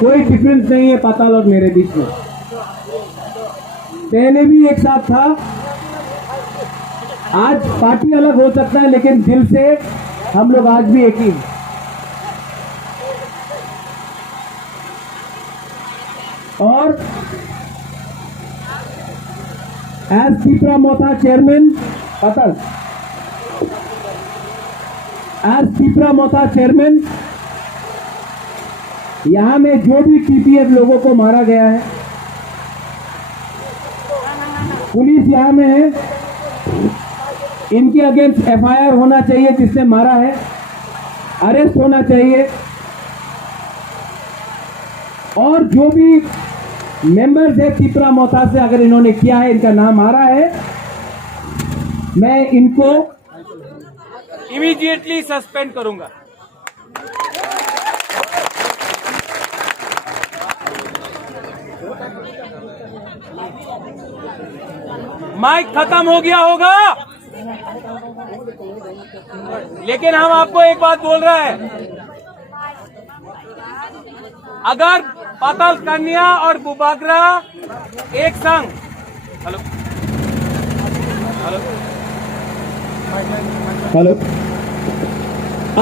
कोई डिफरेंस नहीं है पाताल और मेरे बीच में। पहले भी एक साथ था, आज पार्टी अलग हो सकता है लेकिन दिल से हम लोग आज भी एक ही हैं। और एज तीपरा मोथा चेयरमैन पाताल, एज तीपरा मोथा चेयरमैन, यहां में जो भी टीपीएफ लोगों को मारा गया है, पुलिस यहां में है, इनके अगेंस्ट एफआईआर होना चाहिए, जिसने मारा है अरेस्ट होना चाहिए। और जो भी मेंबर्स है तीपरा मोथा से अगर इन्होंने किया है, इनका नाम आ रहा है, मैं इनको इमीडिएटली सस्पेंड करूंगा। माइक खत्म हो गया होगा, लेकिन हम आपको एक बात बोल रहा है, अगर पाताल कन्या और बुबागरा एक संग, हेलो हेलो,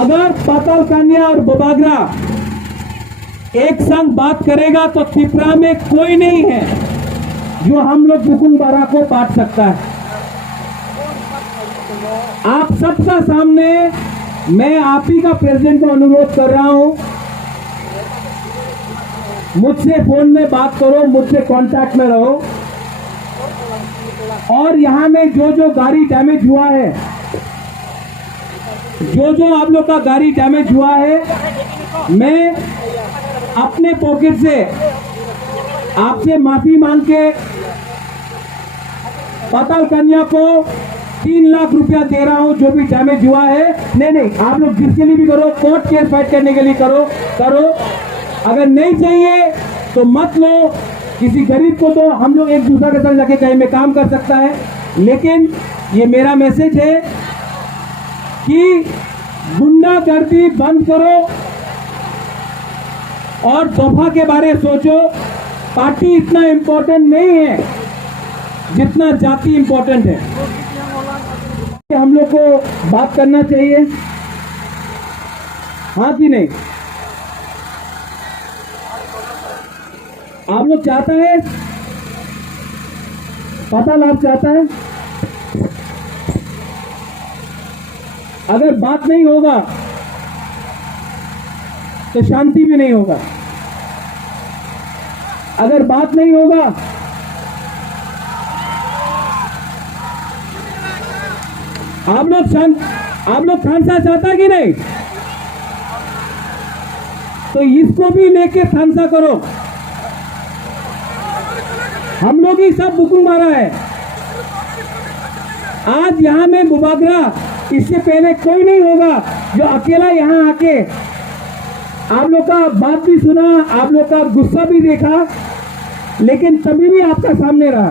अगर पाताल कन्या और बुबागरा एक संग बात करेगा तो त्रिपुरा में कोई नहीं है जो हम लोग बुकुंबारा को बांट सकता है। आप सबका सामने मैं आप ही का प्रेसिडेंट को अनुरोध कर रहा हूं, मुझसे फोन में बात करो, मुझसे कांटेक्ट में रहो। और यहां में जो जो गाड़ी डैमेज हुआ है, जो जो आप लोग का गाड़ी डैमेज हुआ है, मैं अपने पॉकेट से आपसे माफी मांग के पाताल कन्या को 3 लाख रुपया दे रहा हूं, जो भी डैमेज हुआ है। नहीं, आप लोग जिसके लिए भी करो, कोर्ट केस फाइट करने के लिए करो। अगर नहीं चाहिए तो मत लो, किसी गरीब को तो हम लोग एक दूसरे के साथ जाके कहीं में काम कर सकता है। लेकिन ये मेरा मैसेज है कि गुंडागर्दी बंद करो और दोफा के बारे में सोचो। पार्टी इतना इंपॉर्टेंट नहीं है जितना जाति इंपॉर्टेंट है। हम लोग को बात करना चाहिए, हाँ कि नहीं? आप लोग चाहता है, पाताल आप चाहता है, अगर बात नहीं होगा तो शांति भी नहीं होगा। अगर बात नहीं होगा आप लोग थानसा चाहता कि नहीं? तो इसको भी लेके थानसा करो। हम लोग ही सब बुकुंबारा है। आज यहां में बुबागरा, इससे पहले कोई नहीं होगा जो अकेला यहां आके आप लोग का बात भी सुना, आप लोग का गुस्सा भी देखा, लेकिन तभी भी आपका सामने रहा।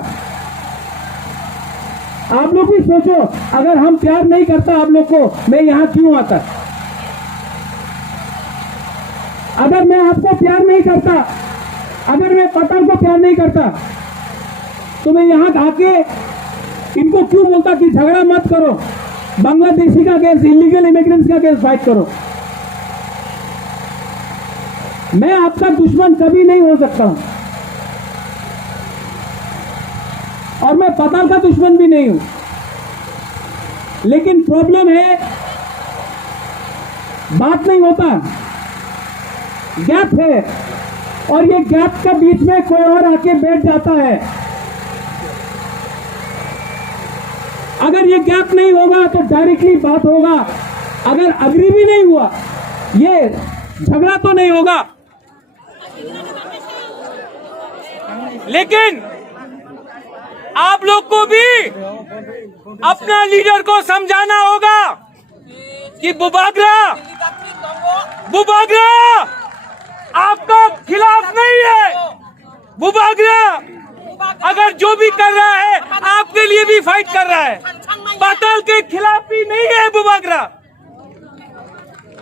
आप लोग भी सोचो, अगर हम प्यार नहीं करता आप लोग को, मैं यहां क्यों आता? अगर मैं आपको प्यार नहीं करता, अगर मैं पाताल को प्यार नहीं करता, तो मैं यहां आके इनको क्यों बोलता कि झगड़ा मत करो, बांग्लादेशी का केस, इलीगल इमिग्रेंट्स का केस फाइट करो। मैं आपका दुश्मन कभी नहीं हो सकता हूं, और मैं पाताल का दुश्मन भी नहीं हूं। लेकिन प्रॉब्लम है, बात नहीं होता, गैप है, और ये गैप के बीच में कोई और आके बैठ जाता है। अगर ये गैप नहीं होगा तो डायरेक्टली बात होगा। अगर अग्री भी नहीं हुआ, ये झगड़ा तो नहीं होगा। लेकिन आप लोग को भी अपना लीडर को समझाना होगा कि बुबागरा आपका खिलाफ नहीं है। बुबागरा अगर जो भी कर रहा है आपके लिए भी फाइट कर रहा है। पाताल के खिलाफ भी नहीं है बुबागरा।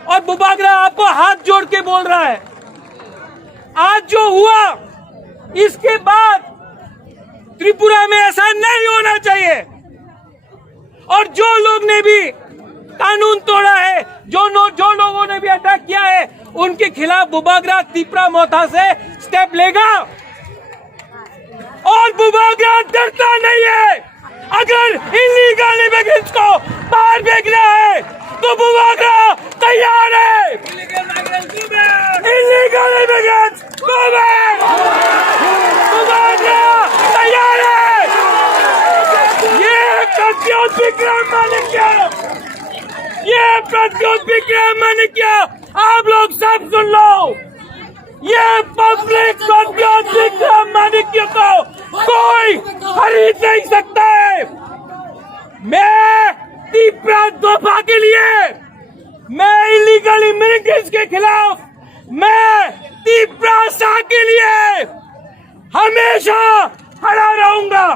और बुबागरा आपको हाथ जोड़ के बोल रहा है आज जो हुआ इसके बाद त्रिपुरा में ऐसा नहीं होना चाहिए। और जो लोग ने भी कानून तोड़ा है, जो लोगों ने भी अटैक किया है, उनके खिलाफ बुबागरा तिपरा मोथा से स्टेप लेगा। और बुबागरा डरता नहीं है। अगर इलीगल इमिग्रेंट्स को बाहर भेजना है तो बुबागरा तैयार है। Illegal immigrants go back. Bubagra तैयार है। ये प्रद्योत विक्रम मानिक्या, ये प्रद्योत विक्रम मानिक्या, आप लोग सब सुन लो। ये पब्लिक प्रद्योत विक्रम मानिक्य को कोई खरीद नहीं सकता है। मैं तीपरा दफा के लिए, मैं इलीगल इमिग्रेंट्स के खिलाफ, मैं तीपरा शाह के लिए हमेशा खड़ा रहूंगा।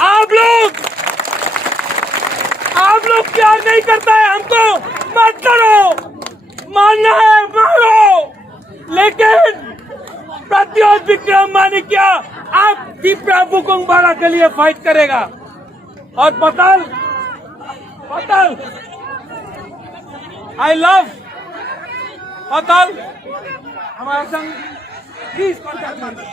आप लोग प्यार नहीं करता है हमको, मत करो, मानना है मारो, लेकिन प्रद्योत विक्रम मानिक्या आप तीपरा बुकुंगबाड़ा के लिए फाइट करेगा। और पताल आई लव पताल, हमारा संग प्लीज कॉन्टैक्ट कीजिए।